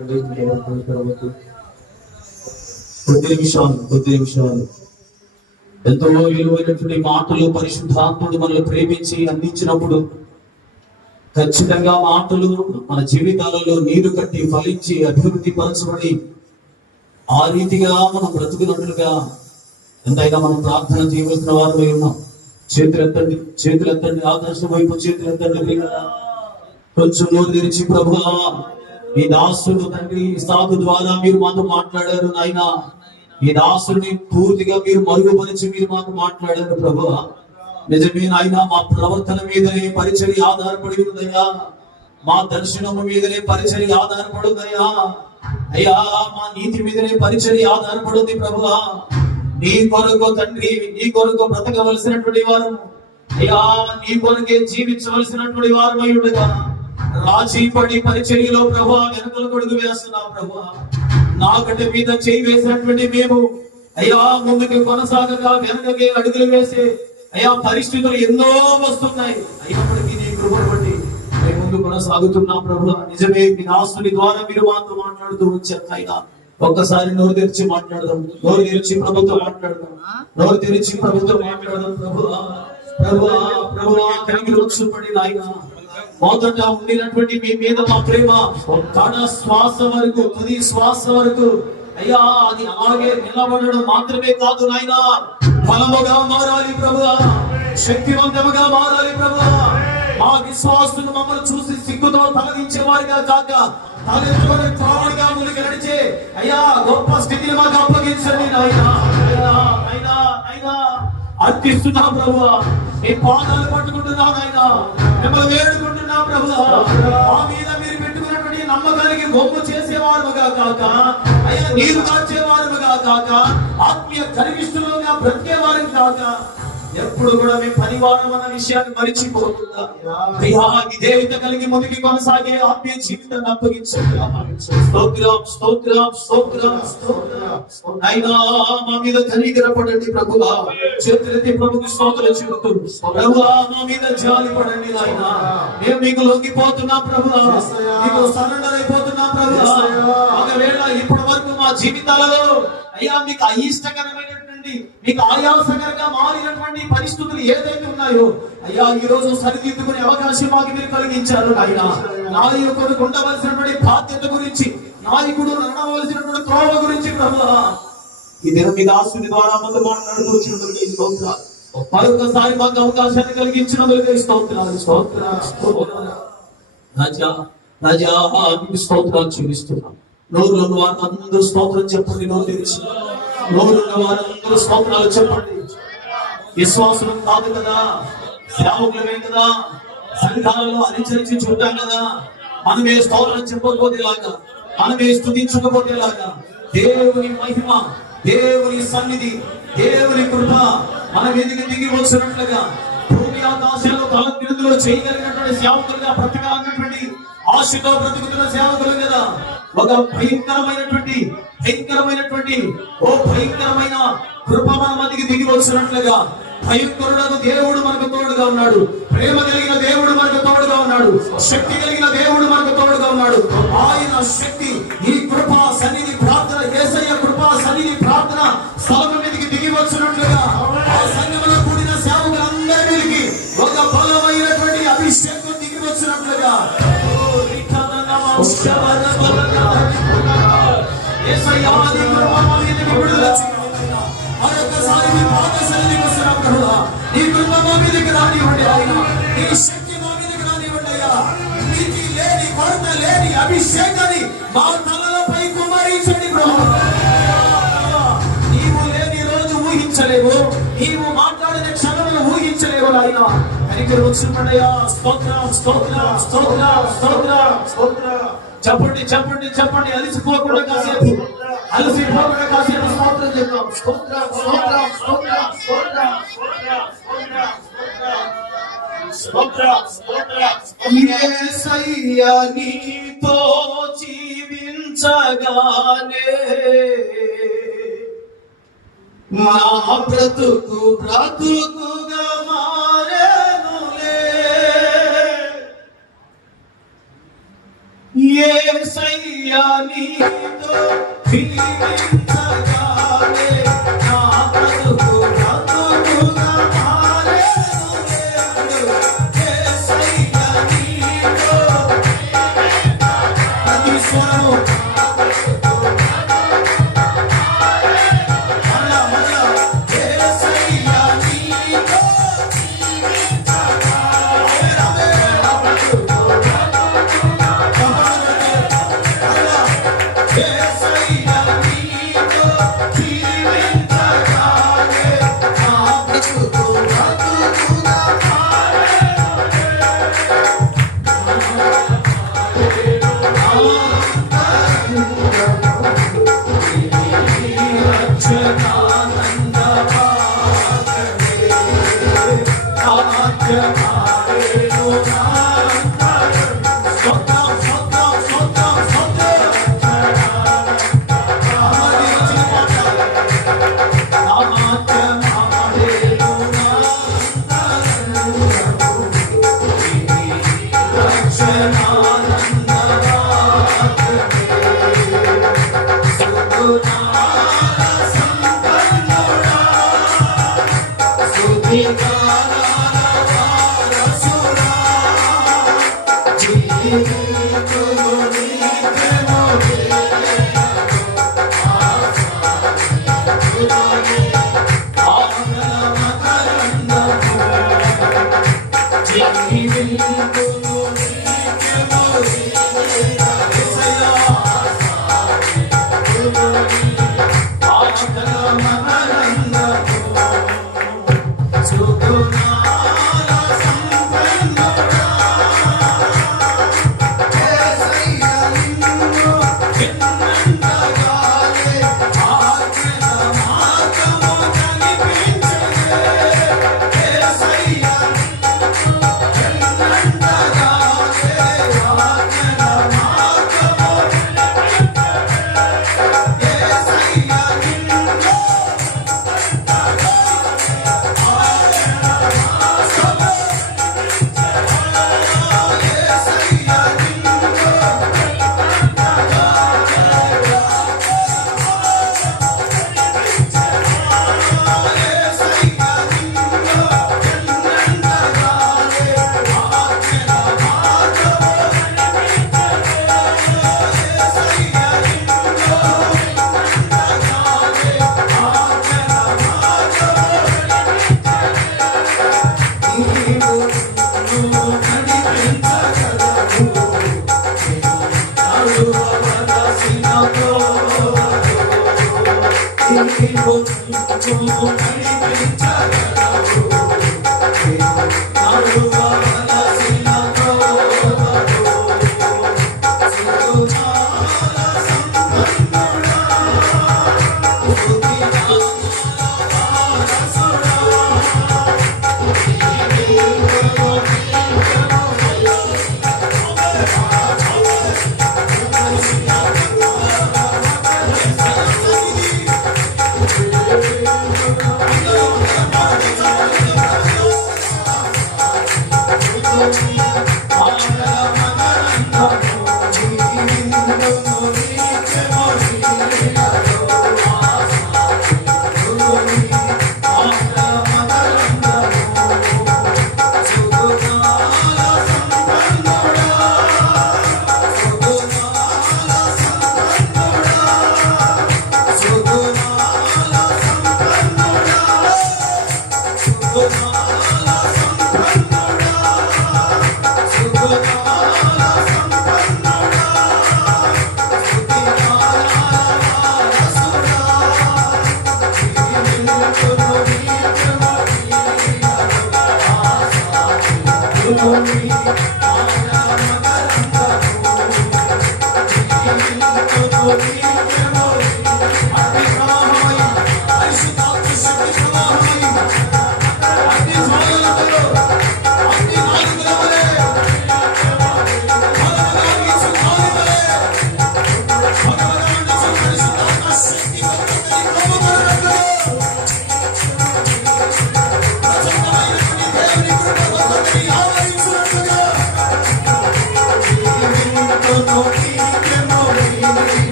కొద్ది నిమిషాలు ఎంతో విలువైనటువంటి మాటలు పరిశుద్ధాత్ముడు మనల్ని ప్రేమించి అందించినప్పుడు ఖచ్చితంగా మాటలు మన జీవితాలలో నీరు కట్టి ఫలించి అభివృద్ధి పరచబడి ఆ రీతిగా మనం బ్రతుకున్నట్లుగా ఎంతైనా మనం ప్రార్థన చేయవలసిన వారు ఉన్నాం. చేతులెత్తండి ఆకాశం వైపు చేతులెత్తండి. కొంచెం నోరు తెరిచి ప్రభువా, ఈ దాసుడు తండ్రి ఇసాకు ద్వారా మీరు మాతో మాట్లాడారు నాయన. ఈ దాసుడిని పూర్తిగా మీరు మరుగుపరిచి మీరు మాతో మాట్లాడారు ప్రభువా. నిజమే నాయన, మా ప్రవర్తన మీదనే పరిచర్య ఆధారపడి ఉందయ్యా. మా దర్శనము మీదనే పరిచర్య ఆధారపడుందయ్యా. అయ్యా, మా నీతి మీదనే పరిచర్య ఆధారపడుంది ప్రభువా. నీ కొరకు తండ్రి, నీ కొరకు బ్రతకవలసినటువంటి వారు అయ్యా, నీ కొరకే జీవించవలసినటువంటి వారు అయ్యుండగా రాజీ పడి పరిచర్యలో ప్రభువా వెనకల కొడుకు వేస్తున్నాం ప్రభువా. నాకటి మీద చేయి వేసినటువంటి మేము అయ్యా ముందుకు కొనసాగగా వెనకకే అడుగులు వేసే అయ్యా పరిస్థితులు ఎన్నో వస్తున్నాయి. అయినప్పటికీ నీ కృపను బట్టి మేము ముందు కొనసాగుతున్నాం ప్రభువా. నిజమే, మీ దాసుని ద్వారా మీరు మాతో మాట్లాడుతూ వచ్చారు అయినా. ఒక్కసారి నోరు తెరిచి మాట్లాడదాం. నోరు తెరిచి ప్రభుత్వం మాట్లాడదాం. నోరు తెరిచి ప్రభుత్వం మాట్లాడదాం. ప్రభువా ప్రభువా ప్రభువా కనిగిరి వచ్చుపడి నాయన, మొదట ఉండినటువంటి మీ మీద మా ప్రేమ తన శ్వాస వరకు, తుది శ్వాస వరకు అయ్యా అది అలాగే నిలబడడం మాత్రమే కాదు నాయన, బలముగా మారాలి ప్రభువా, శక్తివంతముగా మారాలి ప్రభువా. మా విశ్వాసులు మమ్మల్ని చూసి సిగ్గుతో తలదించే వారిగా కాక తలెత్తుకొని త్రావడిగా ముందుకు నడిచే అయ్యా గొప్ప స్థితిని మాకు అప్పగించండి నాయన. అర్పిస్తున్నా ప్రభువా, మీ పాదాలు పట్టుకుంటున్నా నాయన, మిమ్మల్ని వేడుకుంటున్నా ప్రభువా. మా మీద మీరు పెట్టుకున్నటువంటి నమ్మకానికి బొమ్మ చేసేవారుగా కాక అయ్యా నీరు కాచేవారుగా కాక ఆత్మీయ గర్విష్ఠులుగా బ్రతికేవారు కాక ఎప్పుడు కూడా మీ పనివారం అన్న విషయాన్ని మరిచిపోకుండా అయ్యా విధేయత కలిగి ముందుకు కొనసాగే ఆత్మీయ జీవితాన్ని అప్పగించండి. స్తోత్రం స్తోత్రం స్తోత్రం స్తోత్రం అయినా మా మీద కనికరపడండి ప్రభువా. చేతులెత్తి ప్రభుకు స్తోత్రం చెబుతూ ప్రభువా మా మీద జాలి పడండి నాయన. మేము మీకు లొంగిపోతున్నాం ప్రభువా, మీకు సరెండర్ అయిపోతున్నాం ప్రభువా. ఒకవేళ ఇప్పటి వరకు మా జీవితాలలో అయ్యా మీకు అయిష్టకరమైనటువంటి, మీకు ఆయాసకరంగా మారినటువంటి పరిస్థితులు ఏదైతే ఉన్నాయో అయ్యా ఈ రోజు సరిదిద్దుకునే అవకాశం మాకు మీరు కలిగించారు ఆయన. నాయకుడు ఉండవలసినటువంటి బాధ్యత గురించి, నాయకుడు నడవలసినటువంటి త్రోవ గురించి ప్రభువా ఈ దినం మీ దాసుని ద్వారా ముందు మాట్లాడుతూ వచ్చినందుకు స్తోత్రాలు. మరొకసారి మాకు అవకాశాన్ని కలిగించినందుకు స్తోత్రాలు స్తోత్రాలు స్తోత్రాలు. రాజా రాజా మీకు స్తోత్రాలు చూపిస్తున్నాం. నోరులో వారు అందరూ స్తోత్రం చెప్పండి. నోరు తెరిచి నోరున్న వారందరూ స్తోత్రాలు చెప్పండి. విశ్వాసులం కాదు కదా, సేవకులమే కదా, సంఘాలలో అనుసరించి చూద్దాం కదా, మనమే స్తోత్రం చెప్పకపోతేలాగా, మనమే స్తుతించకపోతేలాగా దేవుని మహిమ, దేవుని సన్నిధి, దేవుని కృప మన మీదకి దిగి వచ్చినట్లుగా భూమి ఆకాశాలు తల క్రిందులో చేయగలిగినటువంటి సేవకులుగా బ్రతకాలన్నటువంటి ఆశతో బ్రతుకుతున్న సేవకులు కదా. ఒక భయంకరమైనటువంటి భయంకరమైన కృప మన మధ్యకి దిగి వచ్చినట్లుగా భయంకరుడు దేవుడు మనకు తోడుగా ఉన్నాడు. ప్రేమ కలిగిన దేవుడు మనకు తోడుగా ఉన్నాడు. శక్తి కలిగిన దేవుడు మనకు తోడుగా ఉన్నాడు. ఆయన శక్తి ఈ కృప సన్నిధి ప్రార్థన, యేసయ్య కృప సన్నిధి ప్రార్థన స్థలం మీదకి దిగి వచ్చినట్లుగా ఆ సంఘంలో కూడిన సేవకులందరి మీదకి ఒక బలమైనటువంటి అభిషేకం దిగి వచ్చినట్లుగా మరొకసారి మీ పాద సన్నిధికి వస్తున్నాం ప్రభువా. నీ కృప మా మీదకి రానివ్వండి ఆయన, నీ శక్తి మా మీదకి రానివ్వండి అయ్యా. నీతి లేని, కొరత లేని అభిషేకాన్ని మా తలలపై కుమ్మరించండి ప్రభువా. నీవు లేని రోజు ఊహించలేవు, నీవు మాట్లాడిన క్షణములు ఊహించలేవు ఆయన. కనికరం వచ్చున్నాడయ్యా. స్తోత్రం స్తోత్రం స్తోత్రం స్తోత్రం స్తోత్రం. చెప్పండి చెప్పండి చెప్పండి, అలసిపోకుండా కాసేపు, అలసిపోకుండా కాసేపు స్తోత్రం చెప్తాం. స్తోత్రం స్తోత్రం స్తోత్రం స్తోత్రం స్తోత్రం స్తోత్రం. యేసయ్యా నీతో జీవించగానే నా బ్రతుకు బ్రతుకుగా మారేనులే. యేసయ్యా నీతో జీవించగానే నా బ్రతుకు బ్రతుకుగా మారేను. యేసయ్య నీతో ప్రతి స్వరము Thank you.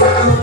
Thank you.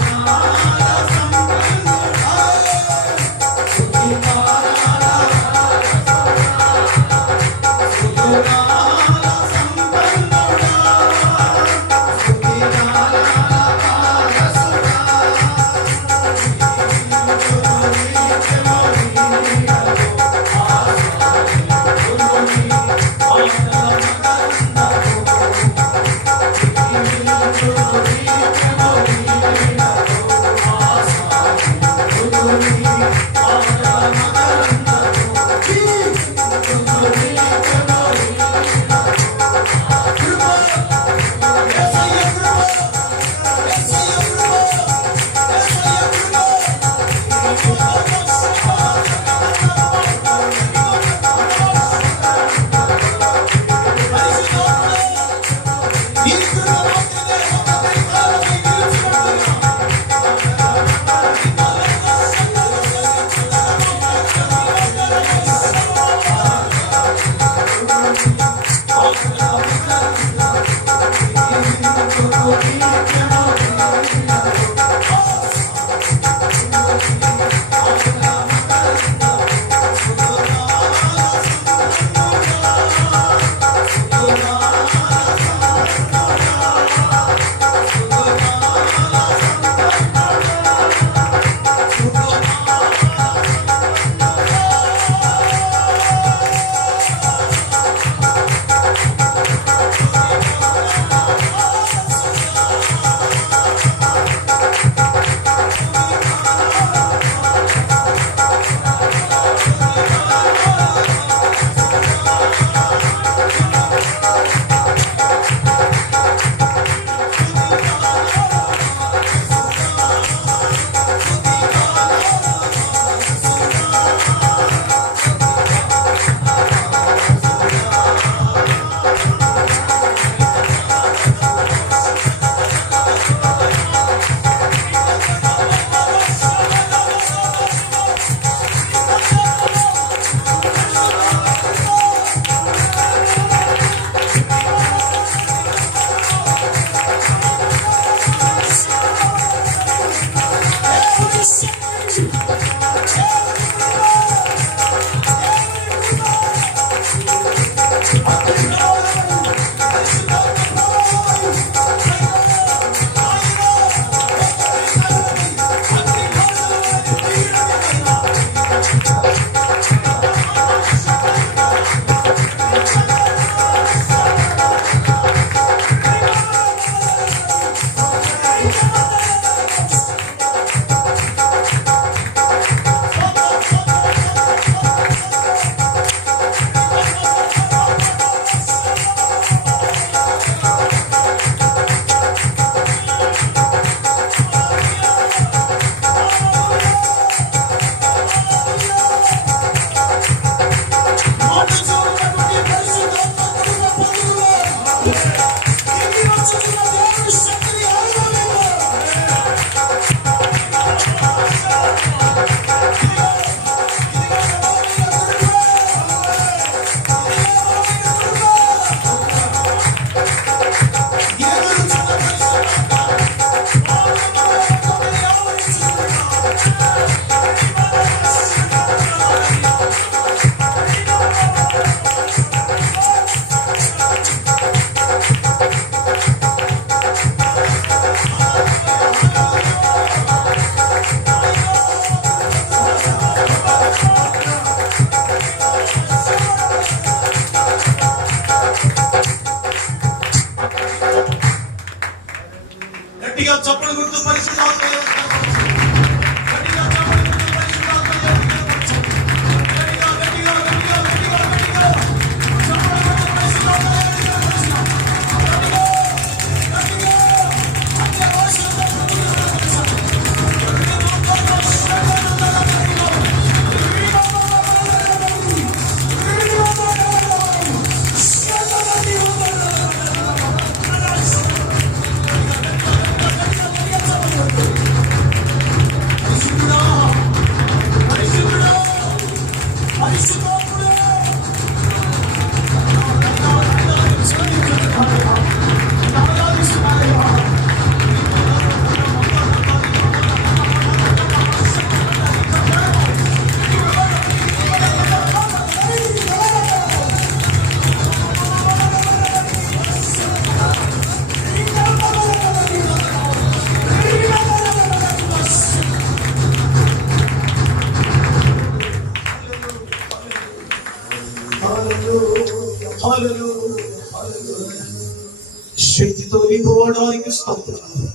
ఇవ్వడానికి స్తోత్రాలు,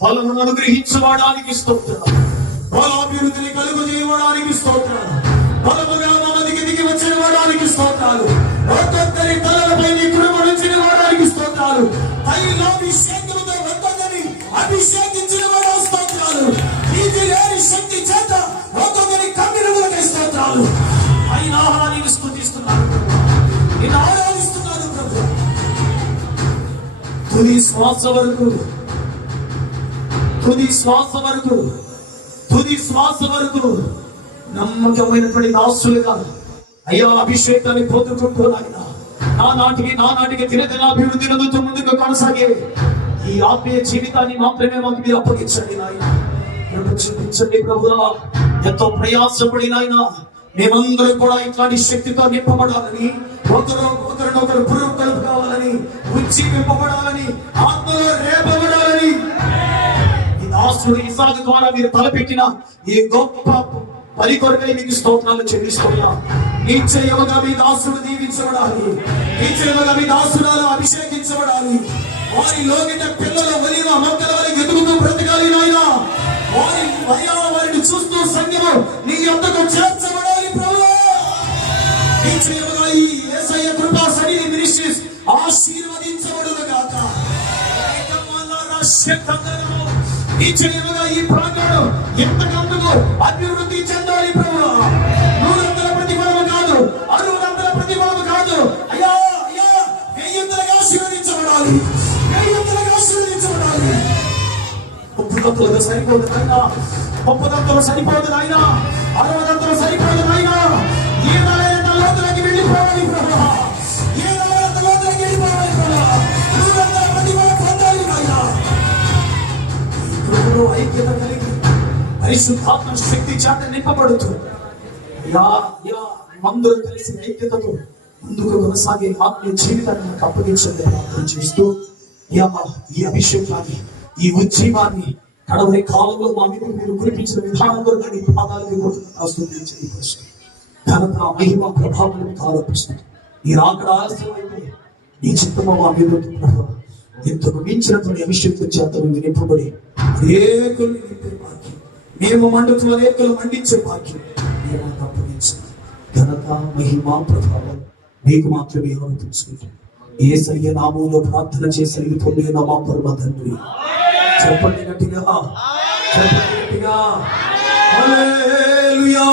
బలమును అనుగ్రహించడానికి స్తోత్రాలు, బలాభివృద్ధిని కలుగు చేయడానికి స్తోత్రాలు, బలముగా మమ్మల్ని దిగి వచ్చిన వాడానికి స్తోత్రాలు, ఒక్కొక్కరి తలలపై నీ కృప నుంచి వాడానికి స్తోత్రాలు, తైలాభిషేకముతో ఒక్కొక్కరిని అభిషేకించిన వాడు స్తోత్రాలు, నీతి లేని శక్తి చేత ఒక్కొక్కరి కమ్మిరులకై స్తోత్రాలు. అయినా నీకు స్తుతిస్తున్నాను, నేను ఆరాధిస్తున్నాను ప్రభు. తుది శ్వాస వరకు, తుది శ్వాస వరకు, తుది శ్వాస వరకు నమ్మకమైనటువంటి దాసులుగా అయ్యా అభిషేకాన్ని పొందుకుంటూ నా నాటికి దినదినాభివృద్ధి నదుతూ ముందుకు కొనసాగే ఈ ఆత్మీయ జీవితాన్ని మాత్రమే మాకు మీరు అప్పగించండి నాయన. చూపించండి ప్రభువా. ఎంతో ప్రయాసపడి నాయన మేమందరూ కూడా ఇట్లాంటి శక్తితో నింపబడాలని, ఒకరినొకరు పురుగు కలుపు కావాలని, ఉజ్జీవింపబడాలని, ఆత్మలో రేపబడాలని ఈ దాసుడు ఇసాకు ద్వారా మీరు తలపెట్టిన ఈ గొప్ప పని కొరకై మీకు స్తోత్రాలు చెల్లిస్తున్నా. నిశ్చయముగా మీ దాసుడు దీవించబడాలి, నిశ్చయముగా మీ దాసుడాలు అభిషేకించబడాలి. వారి లోగిట పిల్లల ఒలివ మొక్కల వారికి ఎదుగుతూ బ్రతకాలి నాయన. వారిని చూస్తూ సంఘము నీ యొద్దకు చేర్చబడాలి ప్రభువా. నిశ్చయముగా ఈ యేసయ్య కృపా సన్నిధి మినిస్ట్రీస్ ఆశీర్వదించబడును గాక. నిశ్చయముగా ఈ ప్రాంగణం ఎంతకందుకు అభివృద్ధి చెందాలి ప్రభువా. 100 ప్రతిఫలము కాదు, 600 ప్రతిఫలము కాదు, అయ్యా అయ్యా 1000 ఆశీర్వదించబడాలి, 1000 ఆశీర్వదించబడాలి. ఒప్పుదంతలు సరిపోదు నాయన, ఒప్పుదంతలు సరిపోదు నాయన, 60 సరిపోదు నాయన. ఏదైనా లోతులకి వెళ్ళిపోవాలి ప్రభువా, ఏదైనా లోతులకి వెళ్ళిపోవాలి ప్రభువా. 100 ప్రతిఫలం పొందాలి నాయన. ఐక్యత కలిగి పరిశుద్ధాత్మ శక్తి చేత నింపబడుతూ అందరూ కలిసి ఐక్యతతో ముందుకు కొనసాగే ఆత్మీయ జీవితాన్ని మనకు అప్పగించండి ప్రార్థన చేస్తూ ఈ అభిషేకాన్ని, ఈ ఉజ్జీవాన్ని కడవరి కాలంలో మా మీద మీరు కురిపించిన విధానంలో కానీ పాదాలకు ఆస్వాదించండి. ఘనత మహిమ ప్రభావం ఆరోపిస్తుంది. ఈ రాకడ ఆలస్యం అయితే ఈ చిత్తము మా మీద ఇంతకు మించినటువంటి అభిషేకం చేత నింపబడి అనేకులు నింపే భాగ్యం, మేము మండుతున్న అనేకులు మండించే భాగ్యం మేము అప్పగించిన ఘనత మహిమ ప్రభావం మీకు మాత్రమే ఆరోపించుకుంటాం. యేసయ్య నామములో ప్రార్థన చేసి పొందిన మా పరమ తండ్రి. చెప్పండి గట్టిగా, చెప్పండి గట్టిగా హల్లెలూయా.